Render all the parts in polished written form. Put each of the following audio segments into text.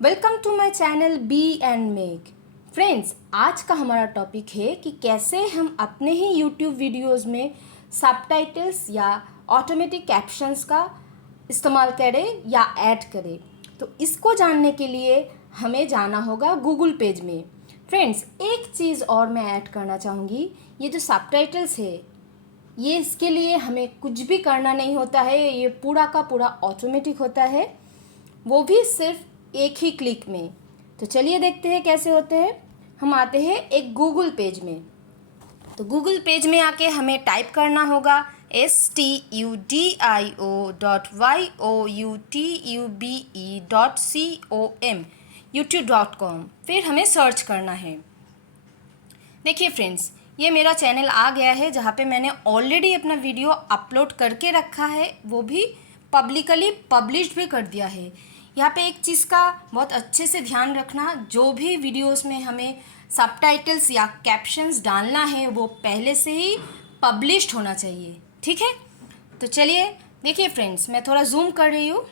Welcome to my channel be and make. Friends, आज का हमारा टॉपिक है कि कैसे हम अपने ही यूट्यूब वीडियोस में सबटाइटल्स या ऑटोमेटिक कैप्शंस का इस्तेमाल करें या ऐड करें। तो इसको जानने के लिए हमें जाना होगा गूगल पेज में। फ्रेंड्स, एक चीज़ और मैं ऐड करना चाहूँगी, ये जो सबटाइटल्स है ये इसके लिए हमें कुछ भी करना नहीं होता है, ये पूरा का पूरा ऑटोमेटिक होता है, वो भी सिर्फ एक ही क्लिक में। तो चलिए देखते हैं कैसे होते हैं। हम आते हैं एक गूगल पेज में। तो गूगल पेज में आके हमें टाइप करना होगा studio.youtube.com, youtube.com। फिर हमें सर्च करना है। देखिए फ्रेंड्स, ये मेरा चैनल आ गया है जहाँ पे मैंने ऑलरेडी अपना वीडियो अपलोड करके रखा है, वो भी पब्लिकली पब्लिश्ड भी कर दिया है। यहाँ पे एक चीज़ का बहुत अच्छे से ध्यान रखना, जो भी वीडियोस में हमें सबटाइटल्स या कैप्शंस डालना है वो पहले से ही पब्लिश्ड होना चाहिए, ठीक है। तो चलिए देखिए फ्रेंड्स, मैं थोड़ा जूम कर रही हूँ।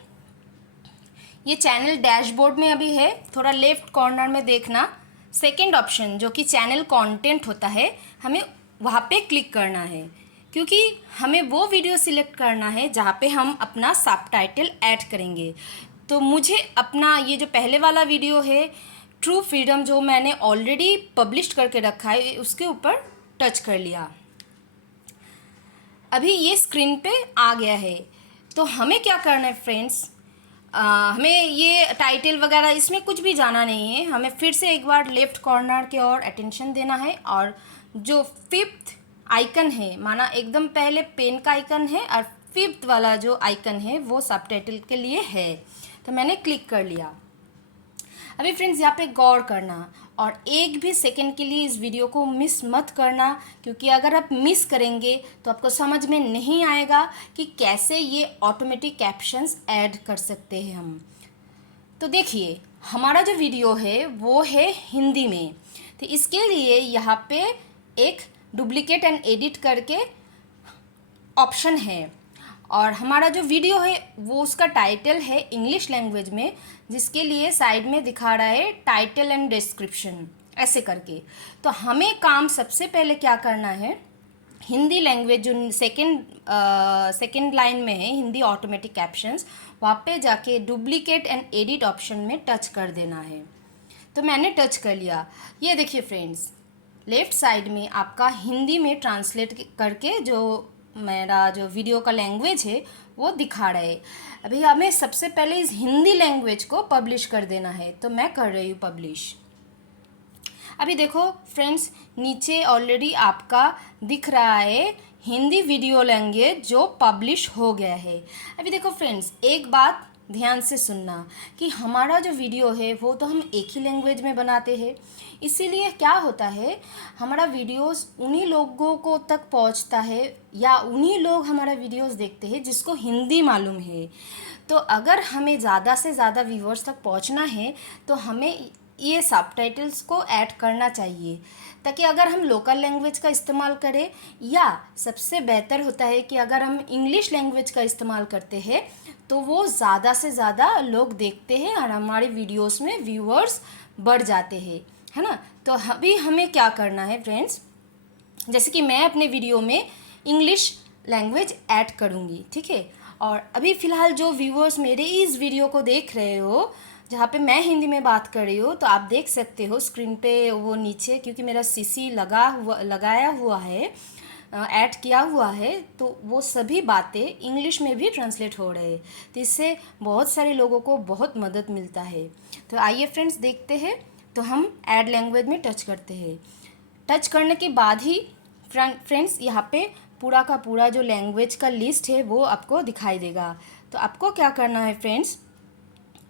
ये चैनल डैशबोर्ड में अभी है, थोड़ा लेफ्ट कॉर्नर में देखना, सेकंड ऑप्शन जो कि चैनल कंटेंट होता है, हमें वहाँ पे क्लिक करना है, क्योंकि हमें वो वीडियो सिलेक्ट करना है जहाँ पे हम अपना सबटाइटल ऐड करेंगे। तो मुझे अपना ये जो पहले वाला वीडियो है ट्रू फ्रीडम, जो मैंने ऑलरेडी पब्लिश करके रखा है, उसके ऊपर टच कर लिया। अभी ये स्क्रीन पे आ गया है। तो हमें क्या करना है फ्रेंड्स, हमें ये टाइटल वगैरह इसमें कुछ भी जाना नहीं है। हमें फिर से एक बार लेफ्ट कॉर्नर के ओर अटेंशन देना है, और जो फिफ्थ आइकन है, माना एकदम पहले पेन का आइकन है और फिफ्थ वाला जो आइकन है वो सबटाइटल के लिए है। तो मैंने क्लिक कर लिया। अभी फ्रेंड्स यहाँ पे गौर करना और एक भी सेकंड के लिए इस वीडियो को मिस मत करना, क्योंकि अगर आप मिस करेंगे तो आपको समझ में नहीं आएगा कि कैसे ये ऑटोमेटिक कैप्शंस ऐड कर सकते हैं हम। तो देखिए, हमारा जो वीडियो है वो है हिंदी में। तो इसके लिए यहाँ पे एक डुप्लीकेट एंड एडिट करके ऑप्शन है, और हमारा जो वीडियो है वो उसका टाइटल है इंग्लिश लैंग्वेज में, जिसके लिए साइड में दिखा रहा है टाइटल एंड डिस्क्रिप्शन ऐसे करके। तो हमें काम सबसे पहले क्या करना है, हिंदी लैंग्वेज जो सेकंड लाइन में है, हिंदी ऑटोमेटिक कैप्शंस, वहाँ पे जाके डुप्लीकेट एंड एडिट ऑप्शन में टच कर देना है। तो मैंने टच कर लिया। ये देखिए फ्रेंड्स, लेफ़्ट साइड में आपका हिंदी में ट्रांसलेट करके जो मेरा जो वीडियो का लैंग्वेज है वो दिखा रहा है। अभी हमें सबसे पहले इस हिंदी लैंग्वेज को पब्लिश कर देना है, तो मैं कर रही हूँ पब्लिश। अभी देखो फ्रेंड्स, नीचे ऑलरेडी आपका दिख रहा है हिंदी वीडियो लैंग्वेज जो पब्लिश हो गया है। अभी देखो फ्रेंड्स, एक बात ध्यान से सुनना कि हमारा जो वीडियो है वो तो हम एक ही लैंग्वेज में बनाते हैं, इसीलिए क्या होता है, हमारा वीडियोस उन्हीं लोगों को तक पहुंचता है या उन्हीं लोग हमारा वीडियोस देखते हैं जिसको हिंदी मालूम है। तो अगर हमें ज़्यादा से ज़्यादा व्यूअर्स तक पहुंचना है तो हमें ये सबटाइटल्स को ऐड करना चाहिए, ताकि अगर हम लोकल लैंग्वेज का इस्तेमाल करें, या सबसे बेहतर होता है कि अगर हम इंग्लिश लैंग्वेज का इस्तेमाल करते हैं तो वो ज़्यादा से ज़्यादा लोग देखते हैं और हमारी वीडियोस में व्यूअर्स बढ़ जाते हैं, है ना। तो अभी हमें क्या करना है फ्रेंड्स, जैसे कि मैं अपने वीडियो में इंग्लिश लैंग्वेज ऐड करूँगी, ठीक है। और अभी फ़िलहाल जो व्यूअर्स मेरे इस वीडियो को देख रहे हो, जहाँ पे मैं हिंदी में बात कर रही हूँ, तो आप देख सकते हो स्क्रीन पे वो नीचे, क्योंकि मेरा सीसी लगाया हुआ है, ऐड किया हुआ है, तो वो सभी बातें इंग्लिश में भी ट्रांसलेट हो रहे हैं। तो इससे बहुत सारे लोगों को बहुत मदद मिलता है। तो आइए फ्रेंड्स देखते हैं। तो हम ऐड लैंग्वेज में टच करते हैं। टच करने के बाद ही फ्रेंड्स यहाँ पे पूरा का पूरा जो लैंग्वेज का लिस्ट है वो आपको दिखाई देगा। तो आपको क्या करना है फ्रेंड्स,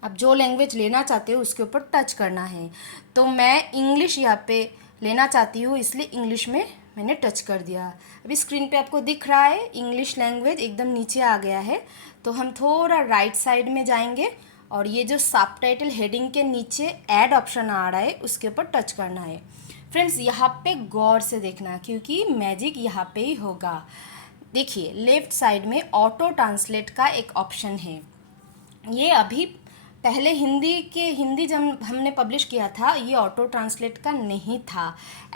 आप जो लैंग्वेज लेना चाहते हो उसके ऊपर टच करना है। तो मैं इंग्लिश यहाँ पे लेना चाहती हूँ, इसलिए इंग्लिश में मैंने टच कर दिया। अभी स्क्रीन पे आपको दिख रहा है इंग्लिश लैंग्वेज एकदम नीचे आ गया है। तो हम थोड़ा राइट साइड में जाएंगे और ये जो सबटाइटल हेडिंग के नीचे ऐड ऑप्शन आ रहा है उसके ऊपर टच करना है। फ्रेंड्स, यहाँ पे गौर से देखना, क्योंकि मैजिक यहाँ पे ही होगा। देखिए लेफ़्ट साइड में ऑटो ट्रांसलेट का एक ऑप्शन है, ये अभी पहले हिंदी जब हमने पब्लिश किया था ये ऑटो ट्रांसलेट का नहीं था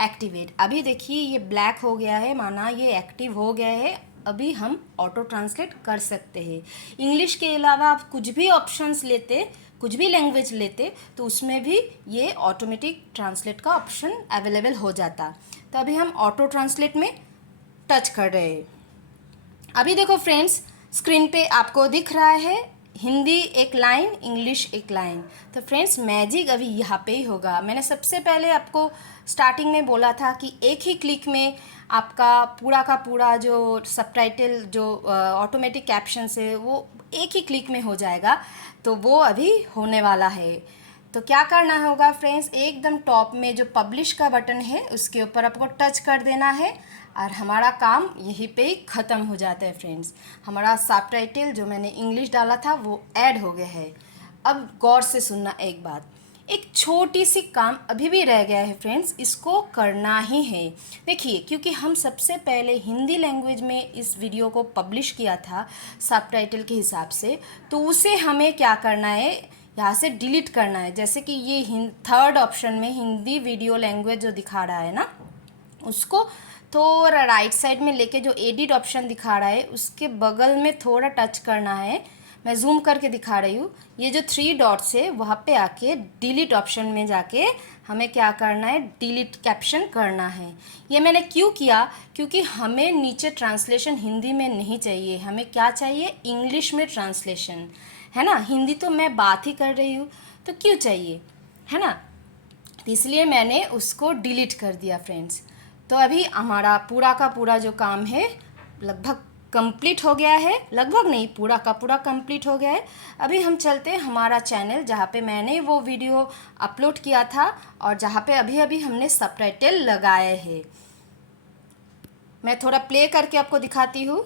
एक्टिवेट। अभी देखिए ये ब्लैक हो गया है, माना ये एक्टिव हो गया है। अभी हम ऑटो ट्रांसलेट कर सकते हैं। इंग्लिश के अलावा आप कुछ भी ऑप्शंस लेते, कुछ भी लैंग्वेज लेते, तो उसमें भी ये ऑटोमेटिक ट्रांसलेट का ऑप्शन अवेलेबल हो जाता। तो अभी हम ऑटो ट्रांसलेट में टच कर रहे हैं। अभी देखो फ्रेंड्स, स्क्रीन पे आपको दिख रहा है हिंदी एक लाइन, इंग्लिश एक लाइन। तो फ्रेंड्स मैजिक अभी यहाँ पे ही होगा। मैंने सबसे पहले आपको स्टार्टिंग में बोला था कि एक ही क्लिक में आपका पूरा का पूरा जो सबटाइटल जो ऑटोमेटिक कैप्शन है वो एक ही क्लिक में हो जाएगा। तो वो अभी होने वाला है। तो क्या करना होगा फ्रेंड्स, एकदम टॉप में जो पब्लिश का बटन है उसके ऊपर आपको टच कर देना है और हमारा काम यहीं पे ही ख़त्म हो जाता है फ्रेंड्स। हमारा सबटाइटल जो मैंने इंग्लिश डाला था वो ऐड हो गया है। अब गौर से सुनना एक बात, एक छोटी सी काम अभी भी रह गया है फ्रेंड्स, इसको करना ही है। देखिए, क्योंकि हम सबसे पहले हिंदी लैंग्वेज में इस वीडियो को पब्लिश किया था सबटाइटल के हिसाब से, तो उसे हमें क्या करना है, यहाँ से डिलीट करना है। जैसे कि ये थर्ड ऑप्शन में हिंदी वीडियो लैंग्वेज जो दिखा रहा है ना, उसको थोड़ा राइट साइड में लेके जो एडिट ऑप्शन दिखा रहा है उसके बगल में थोड़ा टच करना है। मैं जूम करके दिखा रही हूँ। ये जो 3 डॉट्स है वहाँ पे आके डिलीट ऑप्शन में जाके हमें क्या करना है, डिलीट कैप्शन करना है। ये मैंने क्यों किया, क्योंकि हमें नीचे ट्रांसलेशन हिंदी में नहीं चाहिए, हमें क्या चाहिए, इंग्लिश में ट्रांसलेशन, है ना। हिंदी तो मैं बात ही कर रही हूँ, तो क्यों चाहिए, है ना। तो इसलिए मैंने उसको डिलीट कर दिया फ्रेंड्स। तो अभी हमारा पूरा का पूरा जो काम है लगभग कंप्लीट हो गया है। लगभग नहीं, पूरा का पूरा कंप्लीट हो गया है। अभी हम चलते हैं हमारा चैनल जहाँ पे मैंने वो वीडियो अपलोड किया था और जहाँ पे अभी अभी हमने सबटाइटल लगाए हैं। मैं थोड़ा प्ले करके आपको दिखाती हूँ।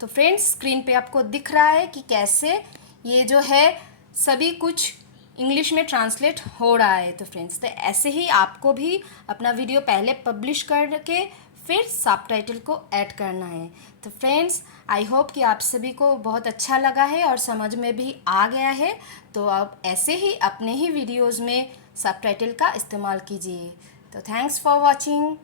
तो फ्रेंड्स स्क्रीन पे आपको दिख रहा है कि कैसे ये जो है सभी कुछ इंग्लिश में ट्रांसलेट हो रहा है। तो फ्रेंड्स, तो ऐसे ही आपको भी अपना वीडियो पहले पब्लिश करके फिर सबटाइटल को ऐड करना है। तो फ्रेंड्स, आई होप कि आप सभी को बहुत अच्छा लगा है और समझ में भी आ गया है। तो आप ऐसे ही अपने ही वीडियोज़ में सबटाइटल का इस्तेमाल कीजिए। तो थैंक्स फॉर वॉचिंग।